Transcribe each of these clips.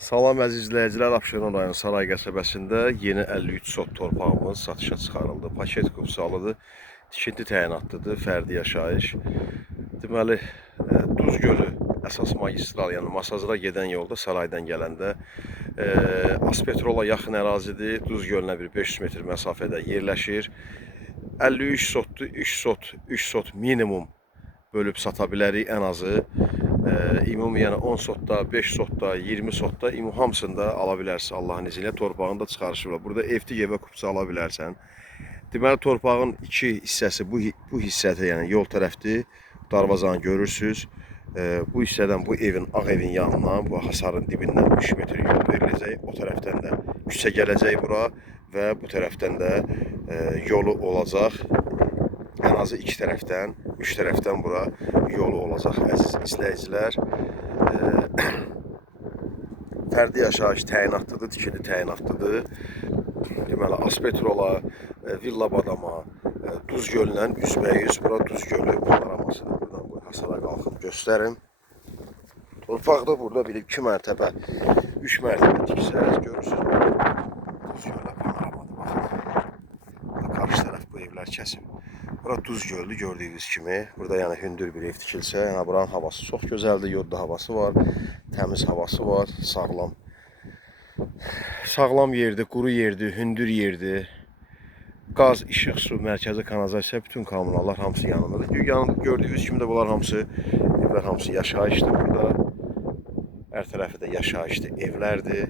Salam əziz izləyicilər, Abşeron rayonu Saray qəsəbəsində yeni 53 sot torpağımız satışa çıxarıldı. Paket qupsalıdır, tikinti təyinatlıdır, fərdi yaşayış. Deməli, Duz Gölü əsas magistral, yəni Masazıra gedən yolda Saraydan gələndə Aspetrola yaxın ərazidir. Duz Gölünə bir 500 metr məsafədə yerləşir. 53 sotdur, 3 sot minimum bölüb sata bilərik ən azı. Ümumi yəni 10 sotda, 5 sotda, 20 sotda hamısında ala bilərsən Allahın izni ilə. Torpağın da çıxarışı var. Burada evtik evə kupça ala bilərsən. Deməli torpağın iki hissəsi bu hissədə, yəni yol tərəfdir. Darvazanı görürsüz. Bu hissədən bu evin, ağ evin yanına, bu hasarın dibindən 3 metr yol veriləcək. O tərəfdən də küçə gələcək bura və bu tərəfdən də yolu olacaq. Ən azı 2 tərəfdən, 3 tərəfdən bura yolu olacaq əziz izləyicilər. Fərdi yaşayış təyinatlıdır, tikili təyinatlıdır. Deməli, Aspetrola, Villa Badama, Duz Gölünə üzbəyiz. Bura Duz Gölü panoramasıdır. Buradan bu hasara qalxıb göstərim. Torpaq da burada bir 2 mərtəbə, 3 mərtəbə tiksəz görürsünüz. Duz Gölü panoramadır, baxın. Qarşı tərəf bu evlər kəsim. Bura Duz Gölü gördüyünüz kimi. Burada yəni hündür bir ev tikilsə, yəni buranın havası çox gözəldir, yodda havası var, təmiz havası var, sağlam. Sağlam yerdir, quru yerdir, hündür yerdir. Qaz, işıq, su, mərkəzi kanalizasiya, bütün kommunallar hamısı yanındadır. Yanında gördüyünüz kimi də bunlar hamısı, evlər hamısı yaşayışdır burada. Hər tərəfi də yaşayışdır, evlərdir.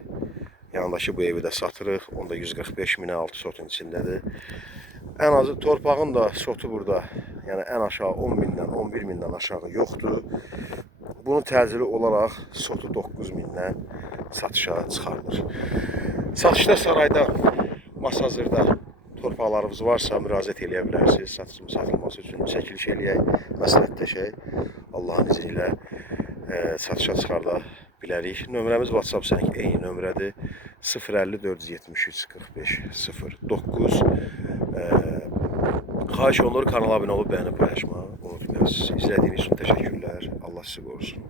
Yanındakı bu evi də satırıq. Onda 145 minə 6 sotun içindədir. Ən azı torpağın da sotu burada, yəni ən aşağı 10 mindən, 11 mindən aşağı yoxdur. Bunun təcili olaraq sotu 9 mindən satışa çıxarılır. Satışda Sarayda, Masazırda torpaqlarımız varsa müraciət eləyə bilərsiniz. Satılması üçün çəkiliş eləyək, məsləhətləşək. Allahın izni ilə satışa çıxarda bilərik. Nömrəmiz WhatsApp sənin eyni nömrədir. 050 473 45 09. Xahiş olunur, kanala abunə olub, bəyənib paylaşmağı unutmayasınız. İzlədiyiniz üçün təşəkkürlər. Allah sizi qorusun.